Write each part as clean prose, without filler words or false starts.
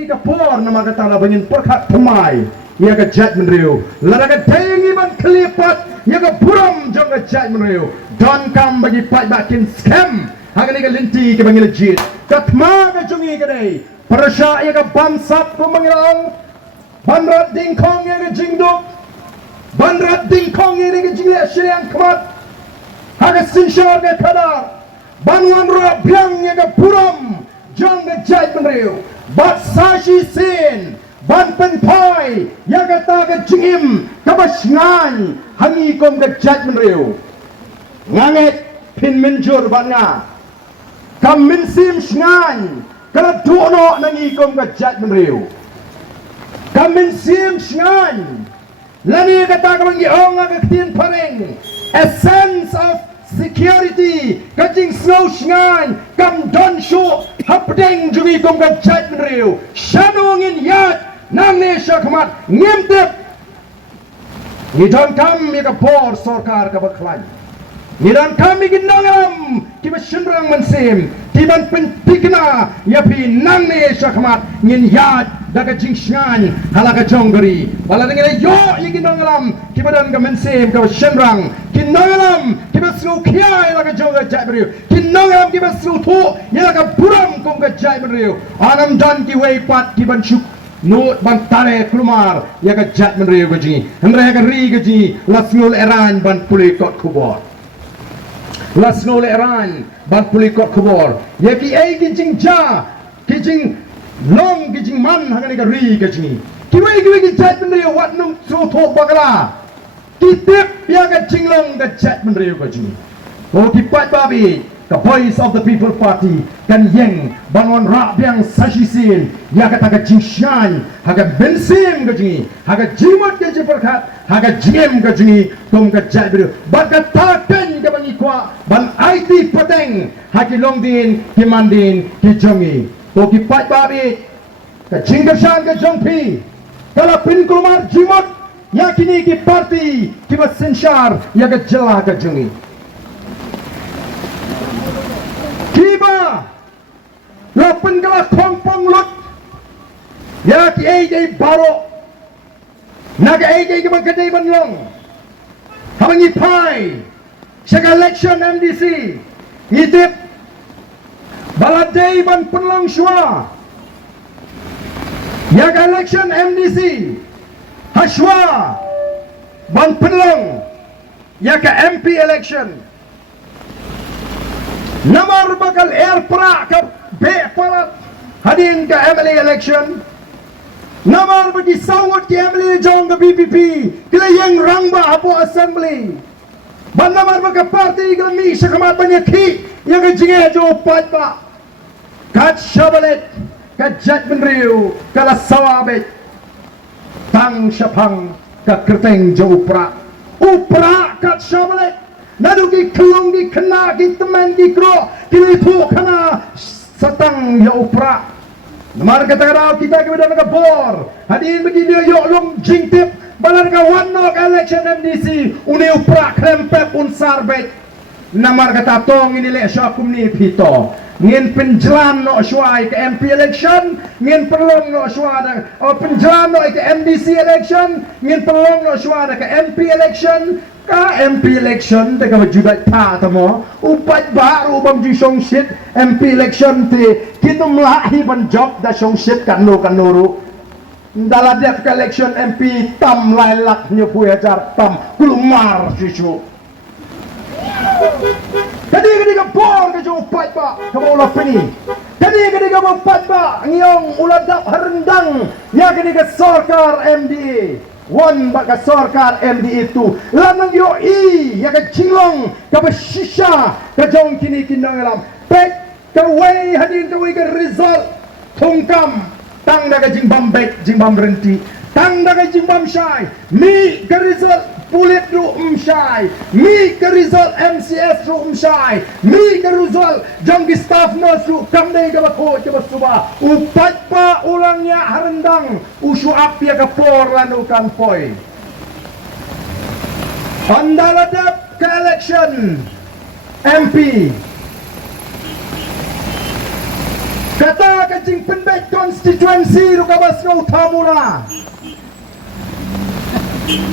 i ka por na magatala bangin perkhat pemai ia ka judgment riu lara ka dayangi man kelipat ia ka buram jong ka judgment riu don kam bagi pat bakin scam hagani ka linti ka bangin legit katma ka jongi ka dai parasha ia ka bansap ko mangilang banrat dingkong ia ka jingduk banrat dingkong ia ka jinglia syariang kemat haga sinsyar ka kadar banwan ra biang ia ka buram jong ka judgment riu bat sashi sin ban penpai yang kata ke jingim kabasngan hangi kom ke judgment riu nganget pin menjur banga kam minsim sngan kala duono nangi kom ke judgment riu kam minsim sngan lani kata ke bangi onga ke tin pareng a sense of security kajing snow sngan kam don show hapdeng jungi kom ke judgment riu shanongin yat Nam Nesha kemat ngintip ni don kami ke bor sorkar ke berkelain ni don kami ke nangam kiba shenrang mensim tiban pentikna yapi Nam Nesha kemat ngin yad daga jingshan halaka jonggeri bala dengan yo yigi nangalam kiba don ke mensim ke shenrang kin nangalam kiba slu kiai laka jongga jabri kin nangalam kiba slu thu yalaka buram kom ke jabri anam don ki weipat kiban chuk Nut bantare kelumar ya ka judgment riu gaji hendra ka ri gaji lasngol eran ban puli kot kubor lasngol eran ban puli kot kubor ya ki ai ki jing ja ki jing long ki jing man hangani ka ri gaji ki wei ki judgment riu wat num so tho bagala ki tip ya ka jing long ka judgment riu gaji ko ki pat babi the voice of the people party kan yeng bangon rak biang sashisin ya kata ka jingshan haga bensim gaji haga jimot gaji perkat haga jim gaji tom ka jabir baka taken ka bangi kwa ban IT pateng haki longdin ki mandin ki jongi to ki pat babi ka jinggershan ka jongpi kala pin kulumar jimot ya kini ki party ki basenshar ya ka jela ka jongi Kiba lapan kala kompong lut ya ki ay baro naga ay magkaday banlong habangi pai siya election MDC ngitip baladay ban penlong syua ya election MDC haswa ban penlong ya MP election Namar bakal air pra ke be palat hadin ke MLA election namar bagi sawat ke MLA jong ke BPP kila yang rangba apo assembly ban namar bagi parti kila mi syakamat banyak ki yang ke jinge jo pat ba kat shabalet kat judgment riu kala sawabet tang syapang ke kerteng jo upra kat shabalet Nadu ki kelong ki kena ki teman ki kro kini tu kena satang ya upra. Namar kata kita kepada mereka bor. Hadirin begini yo long jingtip balar ka wanok election MDC uni upra krempep unsar bet. Namar kata tong ini le syakum ni pito. Ngin penjelan no syuai ke MP election, ngin perlong no syuai penjelan no ke MDC election, ngin perlong no syuai ke MP election. Ka MP election te ka juga ta tamo upat baru bam ji song shit MP election te kitum lahi ban job da song shit kan nuru dalam dia ke election MP tam lailak nyu pu ajar tam kulumar sisu tadi ka bor ka jo upat ba ka ulah peni tadi ka upat ba ngiong uladap harendang ya ka sarkar MDA wan baka sarkar MD itu lanang yo ya ka jinglong ka bashisha ka jong kini kinangalam pek ka way hadin ka way ka result tungkam tang daga jingbam bek jingbam renti tang daga jingbam syai mi ka result pulit ru syai mi ka result MCS ru syai mi ka result jong ki staff nurse ru kam dai ka bako ka basuba upat pa ulangnya harendang usu api ka por lanu kan poi andaladap ka election MP Kata kajing penbet konstituensi rukabas ngau tamula.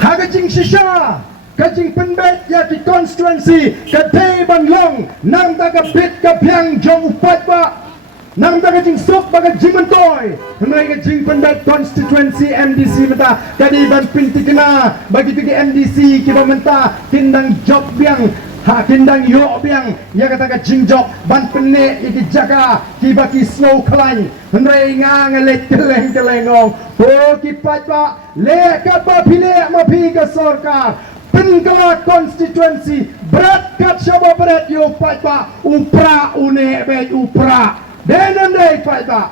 Hagajing shisha kajing penbet ya di konstituensi kadai banglong nang taga bit kapiang jong upat ba nang taga jing sok baga jimentoy nang kajing penbet konstituensi MDC mata kadi ban pinti kena bagi pergi MDC kiba menta kindang job biang ha kindang yo biang ya kata kajing job ban pene iki jaga kiba ki slow klan nang nga ngelet keleng-kelengong ho kipat ba le ka ba pile ma pi ka sarkar Pengkala konstituensi berat kat syaba berat yo patba upra une bet upra denan dei patba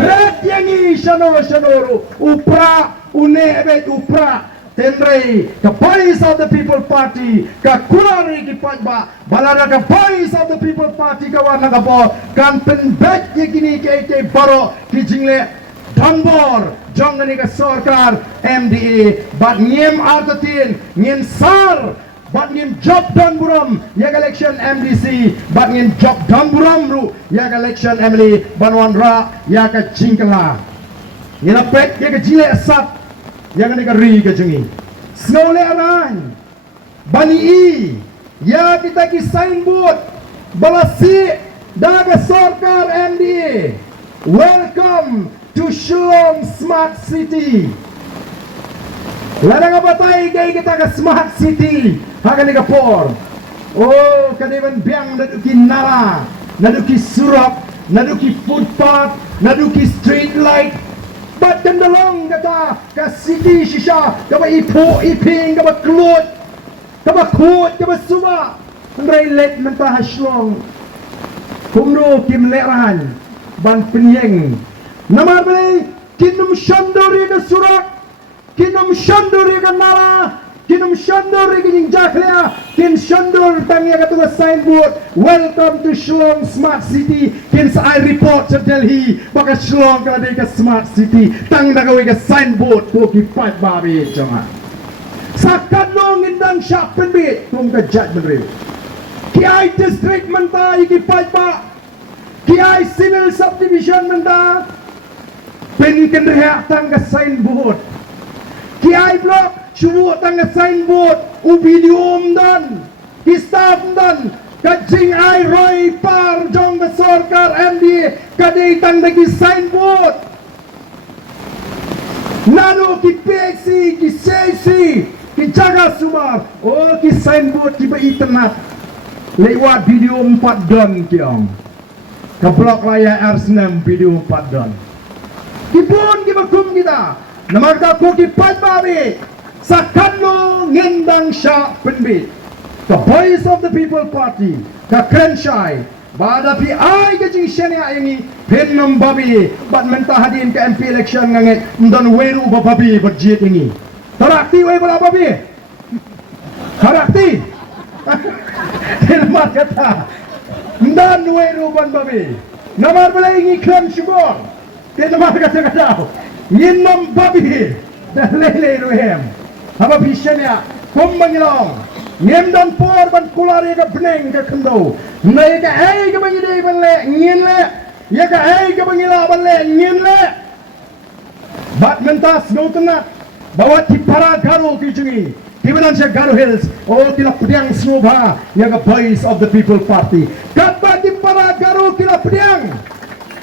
berat yangi shanoro upra une bet upra tenrei the voice of the people party ka kulari ki patba balada ka voice of the people party ka wana ka bo kan pen bet ye gini ke baro ki jingle Dhambor jongani ka sarkar MDA but ngiem artatin ngien sar but ngiem job dan buram yak election MDC but ngiem job dan buram ru yak election MLA banwan ra yak jingkala ngena pet yak jile asap yak ni ka ri ka jungi snole aran bani i ya kita ki signboard balasi daga sarkar MDA welcome to Shillong Smart City. Ladang abatay gay kita ka Smart City. Hagan ni kapor. Oh, kadiban biang naduki nara, naduki surap, naduki footpath, naduki street light. But kendalong kata ka city shisha, kaba ipo, iping, kaba klot, kaba kut, kaba suba. Andray let mentah Shillong. Kumro kim lerahan, ban penyeng. Nama beli kinum shandori ke surat, kinum shandori ke nara, kinum shandori ke jingjaklia, kin shandor tangya ke tugas signboard. Welcome to Shillong Smart City. Kin I report to Delhi, baka Shillong kada ke Smart City. Tang na kawin ke signboard tu kipat babi cuma. Sakat long indang syak penbit tum ke judgment review. Kiai district mentah kipat ba, Kiai civil subdivision mentah. Pengen rehat tangga signboard. Kiai blok cuba tangga signboard. Ubidium dan Kistab dan Kajing ai roi par jong ke sarkar MD kadai tangga ki signboard. Nano ki PXC ki CC ki jaga sumar. Oh ki signboard ki internet. Lewat video 4 don kiong. Ke blok raya R6 video 4 don. Kipun kibakum kita nama kita ko kipat babi sakano ngendang sya penbit the voice of the people party ka Krenshai bada pi ai ke jing shania ini pennom babi bat mentah hadin ke MP election nganget ndon weru babi berjit ini tarakti we bala babi tarakti telmat kata ndon weru ban babi namar bala ini klan syukur Kena marga kata Nyinom babi dah lele ruhem. Apa bisanya? Kom mangilong. Ngem dan por ban kulari ka beneng ka kendo. Nai ka ai ka bangide ban le ngin le. Ya ka ai ka bangila ban le ngin le. Bat mentas no tenat. Bawa ti para garo ki jungi. Tibanan siya Garo Hills. O tila pediang snubha. Ya ka voice of the people party. Kata ti para garo tila pediang.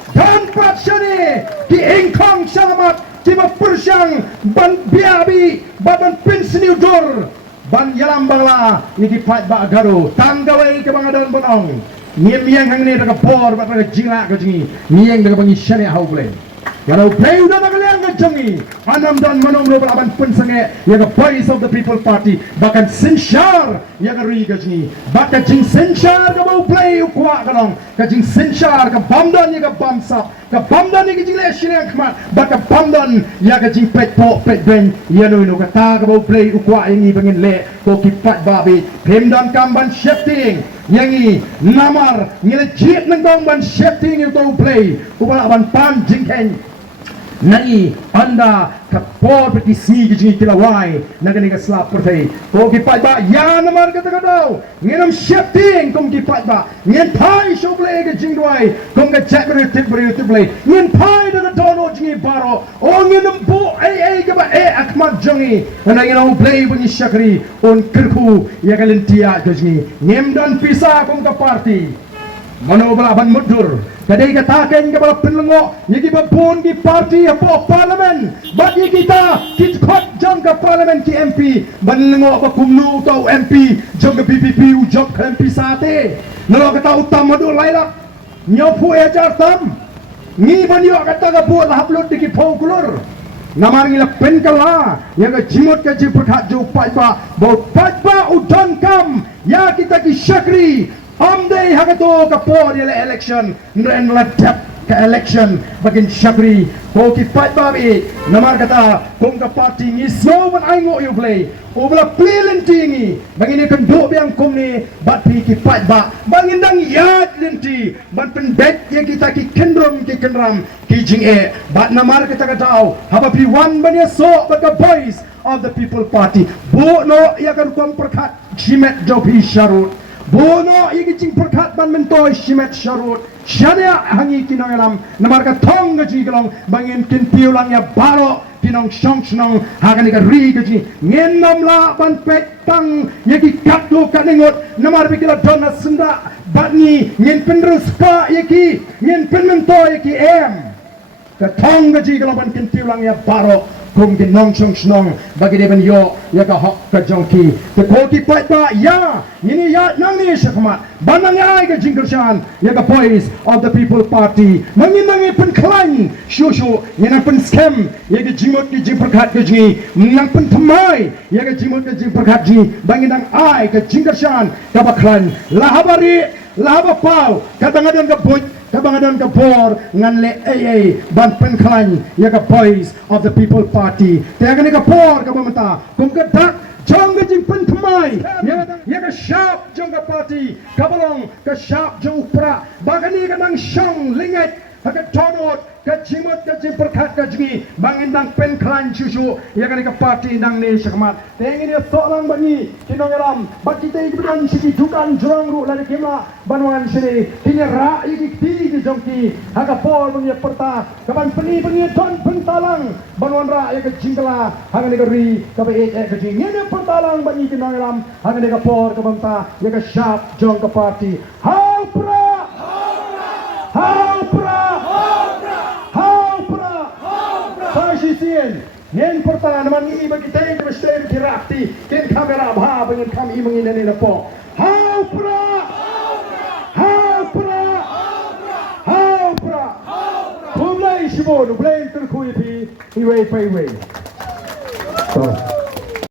Dan patsyani ki ingkong salamat ki mapursyang ban biabi ban pinsniudur ban yalam bangla ni ki pat ba garo tanggawai ke bangadan bonong ngiem yang hang ni daga por ba daga jingla ka jingi nieng daga bangi syane hau boleh kalau play udah nagaliang ka jingi anam dan manong lo ban pinsenge ya ka voice of the people party bakan sinshar ya ka ri ka jingi bakan jing sinshar ka mau play ukwa kanong ka jing sinshar ka bamdan ya ka bamsap ka bamdan ni ki jingle syane khmat baka bamdan ya ka jing pet po pet ben ya no no ka ta ka mau play ukwa ini bangin le ko ki pat babi pemdan kamban shifting yangi namar ngile jit nang dong ban shifting itu play ubala ban pan jingken nai anda kapor peti sni giji kilawai nagani ka slap pertai ko ki pai ba ya namar kata kadau ngenam shifting kom ki pai ba ngen pai shoble ga jingwai kom ga jakre tible ngen pai da dono jingi baro o ngenam bo ai ga ba akmat jongi na ngenam play bunyi shakri on kirku ya galentia giji nem dan pisa kom ka party mano bala ban mudur kadai katakan ke bala penlengo yaki babun ki parti apa parlimen bagi kita kot jang ke parlimen ki MP penlengo apa kumnu tau MP jang ke PPP ujok ke MP sate nalo kata utam madu lailak nyopu ejar tam ni banyo kata ke buat upload di ki pongkulur namar ngila penkala yang ke jimut ke jiperkat jo paipa bau paipa udan kam ya kita ki syakri Amdai hakato kapor yale election nren ladap ke election bagin syakri ko ki fight babi namar kata kong ka party ni so man aingo you play ubla play tingi bagin kan do biang kom ni bat pi ki fight ba bagin dang yat lenti ban pendek yang kita ki kendrom ki jing bat namar kata kata haba pi one banya so baga boys of the people party bo no ya kan kom perkat jimet jobi syarut bono igi jing perkat ban mentoy shimet sharut syania hangi kinangalam namar ka thong gaji galong bangin kin piulang ya baro pinong shong shnong hagani ka ri gaji ngen namla ban petang yagi katlo kaningot namar bikila dona sunda batni ngen pendrus ka yaki ngen penmentoy yaki ka thong gaji galong ban kin piulang ya baro kum ki nong chong snong bagi de ben yo ya ka hok ka jongki te ko ki pai ba ya ni ya nang ni shakmat banang ai ka jingkershan ya ka boys of the people party mangi mangi pen klan shu ni nang pen scam ya ka jimot ki jimperkat ka ji nang pen thamai ya ka jimot ka jimperkat ji bangi nang ai ka jingkershan ka ba klan lahaba pau katangadan ka boy kabangadan ka por nganle ban pen klan ya ka boys of the people party tiaga ni ka por ka bamata kum ka dak jong ka jing pen thamai ya ka sharp jong ka party kabalong ka sharp jong pra bagani ka nang shong lingat ka tonot ka jimot ka jing perkat ka jingi bangin dang pen klan chuchu ya ka ni ka party dang ni shakmat tengi ni solang bani kinongeram baki te ibran sigi dukan jurang ru lari kemla banwan sini kini ra iki ti jongki haka por bang perta kaban peni don pentalang banwan ra ya ka jingkala haka ni ka ri ka ba ka jing ni pentalang bani kinongeram haka ni ka por ka bangta ya ka sharp jong ka party how pra Sien yen pertanyaan naman ini bagi tayo ke mesti dirakti ken kamera bah bangin kami mengin ni napo how pra kumlay sibon blame terkuyi pi iway pay way